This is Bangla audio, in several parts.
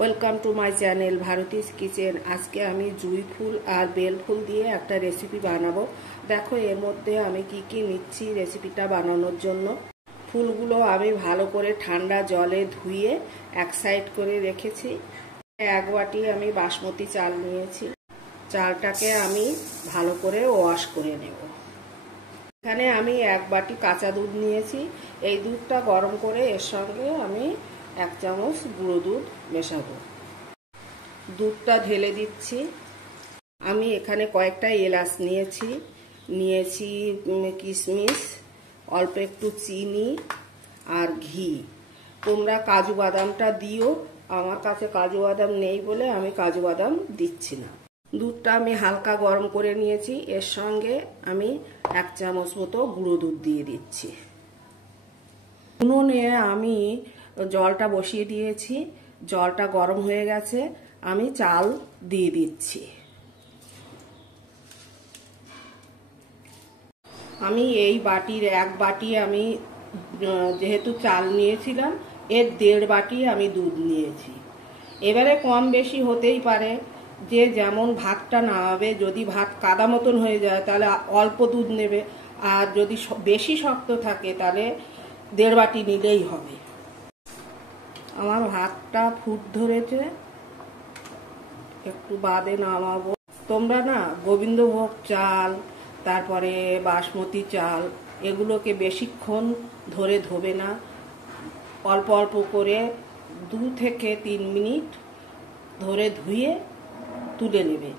Welcome to my channel Bharati's kitchen. আজকে আমি জুই ফুল আর বেল ফুল দিয়ে একটা রেসিপি বানাবো। দেখো এর মধ্যে আমি কি কি নিচ্ছি রেসিপিটা বানানোর জন্য। ফুলগুলো আমি ভালো করে ঠান্ডা জলে ধুয়ে এক সাইড করে রেখেছি। এক বাটি আমি বাসমতি চাল নিয়েছি। চালটাকে আমি ভালো করে ওয়াশ করে নেব। এখানে আমি এক বাটি কাঁচা দুধ নিয়েছি। এই দুধটা গরম করে এর সঙ্গে আমি 1 চামচ গুঁড়ো দুধ মেশাবো। দুধটা ঢেলে দিচ্ছি। আমি এখানে কয়েকটা এলাচ নিয়েছি কিশমিশ, অল্প একটু চিনি আর ঘি। তোমরা কাজু বাদামটা দিও, আমার কাছে কাজু বাদাম নেই বলে আমি কাজু বাদাম দিচ্ছি না। দুধটা আমি হালকা গরম করে নিয়েছি। এর সঙ্গে আমি 1 চামচ মতো গুঁড়ো দুধ দিয়ে দিচ্ছি। উনুনে আমি জলটা বসিয়ে দিয়েছি। জলটা গরম হয়ে গেছে। আমি চাল দিয়ে দিচ্ছি। আমি এই বাটির 1 বাটি আমি যেহেতু চাল নিয়েছিলাম, এর 1.5 বাটি আমি দুধ নিয়েছি। এবারে কম বেশি হতেই পারে, যে যেমন ভাতটা নামাবে। যদি ভাত কাদা মতন হয়ে যায় তাহলে অল্প দুধ নেবে, আর যদি বেশি শক্ত থাকে তাহলে 1.5 বাটি নিলেই হবে। আমার ভাতটা ফুট ধরেছে, একটু বাদে নামাবো। তোমরা না গোবিন্দভোগ চাল, তারপরে বাসমতি চাল, এগুলোকে বেশিক্ষণ ধরে ধোবে না। অল্প অল্প করে 2 থেকে 3 মিনিট ধরে ধুয়ে তুলে নেবে।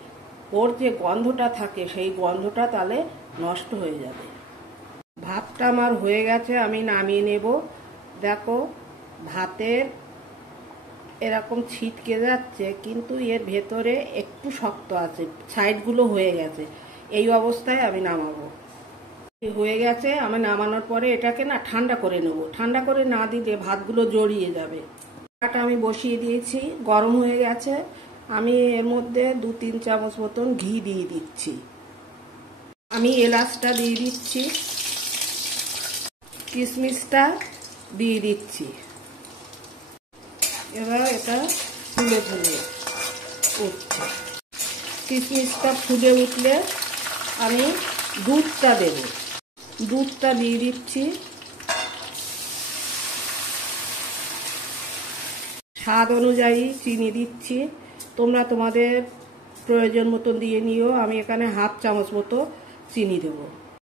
ওর যে গন্ধটা থাকে সেই গন্ধটা তাহলে নষ্ট হয়ে যাবে। ভাতটা আমার হয়ে গেছে, আমি নামিয়ে নেব। দেখো ভাতের এরকম ছিটকে যাচ্ছে, কিন্তু এর ভেতরে একটু শক্ত আছে, সাইডগুলো হয়ে গেছে। এই অবস্থায় আমি নামাবো। হয়ে গেছে। আমি নামানোর পরে এটাকে না ঠান্ডা করে নেব। ঠান্ডা করে না দিলে ভাতগুলো জড়িয়ে যাবে। এটা আমি বসিয়ে দিয়েছি, গরম হয়ে গেছে। আমি এর মধ্যে 2-3 চামচ মতন ঘি দিয়ে দিচ্ছি। আমি এলাচটা দিয়ে দিচ্ছি, কিশমিশটা দিয়ে দিচ্ছি। এবার এটা ফুলে ফুলে উঠছে। কিশমিশটা ফুলে উঠলে আমি দুধটা দেব। দুধটা দিয়ে দিচ্ছি। স্বাদ অনুযায়ী চিনি দিচ্ছি। তোমরা তোমাদের প্রয়োজন মতো দিয়ে নিও। আমি এখানে 1/2 চামচ মতো চিনি দেব।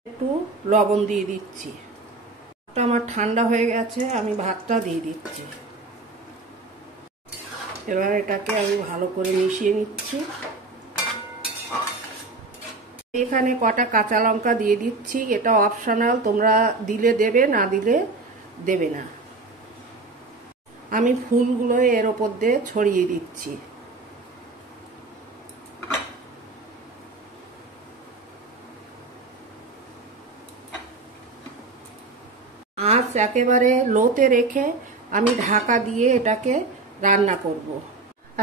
একটু লবণ দিয়ে দিচ্ছি। ভাতটা আমার ঠান্ডা হয়ে গেছে, আমি ভাতটা দিয়ে দিচ্ছি। এবার এটাকে আমি ভালো করে মিশিয়ে নিচ্ছি। এখানে কটা কাঁচা লঙ্কা দিয়ে দিচ্ছি। এটা অপশনাল, তোমরা দিলে দেবে, না দিলে দেবে না। আমি ফুলগুলো এর ওপর দিয়ে ছড়িয়ে দিচ্ছি। আঁচ একেবারে লোতে রেখে আমি ঢাকা দিয়ে এটাকে রান্না করব।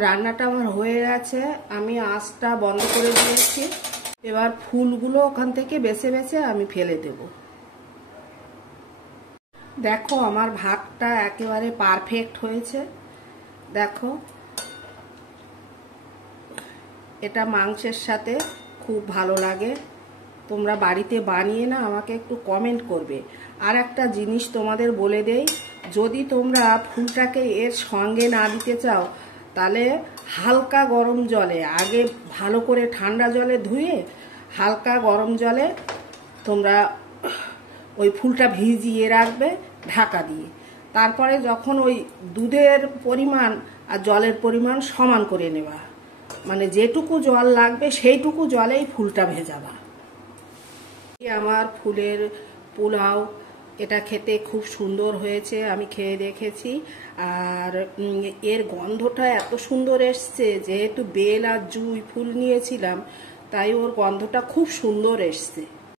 রান্নাটা আমার হয়ে গেছে, আমি আঁচটা বন্ধ করে দিয়েছি। এবার ফুলগুলো ওখান থেকে বেছে বেছে আমি ফেলে দেব। দেখো আমার ভাতটা একেবারে পারফেক্ট হয়েছে। দেখো এটা মাংসের সাথে খুব ভালো লাগে। তোমরা বাড়িতে বানিয়ে না আমাকে একটু কমেন্ট করবে। আর একটা জিনিস তোমাদের বলে দেই, যদি তোমরা ফুলটাকে এর সঙ্গে না দিতে চাও তাহলে হালকা গরম জলে, আগে ভালো করে ঠান্ডা জলে ধুয়ে হালকা গরম জলে তোমরা ওই ফুলটা ভিজিয়ে রাখবে ঢাকা দিয়ে। তারপরে যখন ওই দুধের পরিমাণ আর জলের পরিমাণ সমান করে নেবা, মানে যেটুকু জল লাগবে সেইটুকু জলেই ফুলটা ভেজাবা। আমার ফুলের পোলাও, এটা খেতে খুব সুন্দর হয়েছে। আমি খেয়ে দেখেছি, আর এর গন্ধটা এত সুন্দর এসছে। যেহেতু বেল আর জুঁই ফুল নিয়েছিলাম, তাই ওর গন্ধটা খুব সুন্দর এসছে।